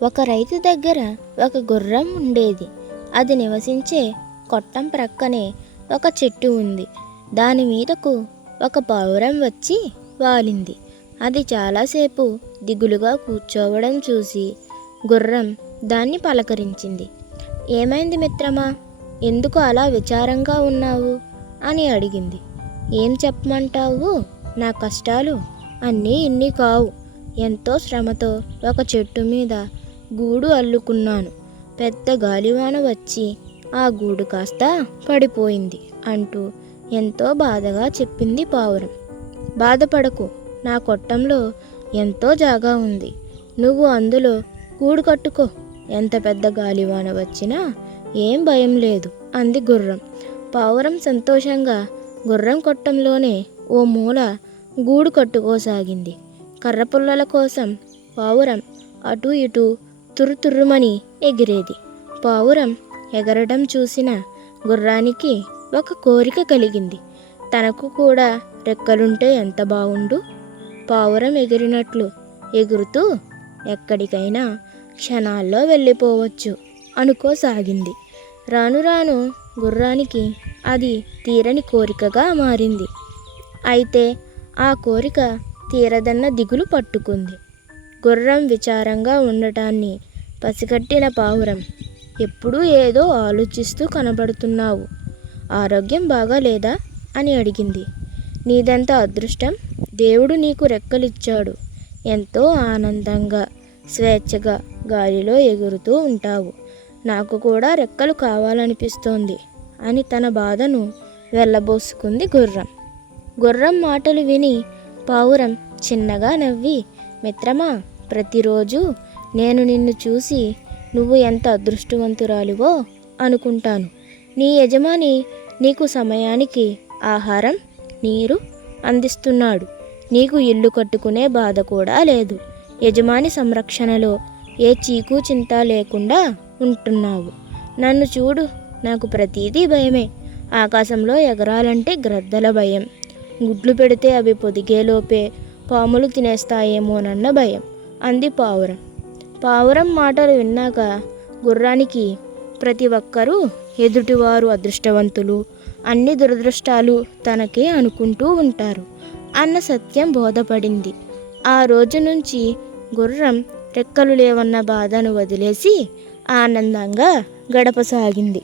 ఒక రైతు దగ్గర ఒక గుర్రం ఉండేది. అది నివసించే కొట్టం ప్రక్కనే ఒక చెట్టు ఉంది. దాని మీదకు ఒక పావురం వచ్చి వాలింది. అది చాలాసేపు దిగులుగా కూర్చోవడం చూసి గుర్రం దాన్ని పలకరించింది. ఏమైంది మిత్రమా, ఎందుకు అలా విచారంగా ఉన్నావు అని అడిగింది. ఏం చెప్పమంటావు, నా కష్టాలు అన్నీ ఇన్ని కావు. ఎంతో శ్రమతో ఒక చెట్టు మీద గూడు అల్లుకున్నాను. పెద్ద గాలివాన వచ్చి ఆ గూడు కాస్త పడిపోయింది అంటూ ఎంతో బాధగా చెప్పింది పావురం. బాధపడకు, నా కొట్టంలో ఎంతో జాగా ఉంది. నువ్వు అందులో గూడు కట్టుకో. ఎంత పెద్ద గాలివాన వచ్చినా ఏం భయం లేదు అంది గుర్రం. పావురం సంతోషంగా గుర్రం కొట్టంలోనే ఓ మూల గూడు కట్టుకోసాగింది. కర్రపుల్లల కోసం పావురం అటూ ఇటూ తుర్రుమని ఎగిరేది. పావురం ఎగరడం చూసిన గుర్రానికి ఒక కోరిక కలిగింది. తనకు కూడా రెక్కలుంటే ఎంత బావుండు. పావురం ఎగిరినట్లు ఎగురుతూ ఎక్కడికైనా క్షణాల్లో వెళ్ళిపోవచ్చు అనుకోసాగింది. రాను రాను గుర్రానికి అది తీరని కోరికగా మారింది. అయితే ఆ కోరిక తీరదన్న దిగులు పట్టుకుంది. గుర్రం విచారంగా ఉండటాన్ని పసిగట్టిన పావురం, ఎప్పుడూ ఏదో ఆలోచిస్తూ కనబడుతున్నావు, ఆరోగ్యం బాగాలేదా అని అడిగింది. నీదంత అదృష్టం, దేవుడు నీకు రెక్కలిచ్చాడు. ఎంతో ఆనందంగా స్వేచ్ఛగా గాలిలో ఎగురుతూ ఉంటావు. నాకు కూడా రెక్కలు కావాలనిపిస్తోంది అని తన బాధను వెళ్ళబోసుకుంది గుర్రం. గుర్రం మాటలు విని పావురం చిన్నగా నవ్వి, మిత్రమా, ప్రతిరోజు నేను నిన్ను చూసి నువ్వు ఎంత అదృష్టవంతురాలివో అనుకుంటాను. నీ యజమాని నీకు సమయానికి ఆహారం, నీరు అందిస్తున్నాడు. నీకు ఇల్లు కట్టుకునే బాధ కూడా లేదు. యజమాని సంరక్షణలో ఏ చీకు చింత లేకుండా ఉంటున్నావు. నన్ను చూడు, నాకు ప్రతిదీ భయమే. ఆకాశంలో ఎగరాలంటే గ్రద్దల భయం. గుడ్లు పెడితే అవి పొదిగేలోపే పాములు తినేస్తాయేమోనన్న భయం అంది పావురం. పావురం మాటలు విన్నాక గుర్రానికి ప్రతి ఒక్కరూ ఎదుటివారు అదృష్టవంతులు, అన్ని దురదృష్టాలు తనకే అనుకుంటూ ఉంటారు అన్న సత్యం బోధపడింది. ఆ రోజు నుంచి గుర్రం రెక్కలు లేవన్న బాధను వదిలేసి ఆనందంగా గడపసాగింది.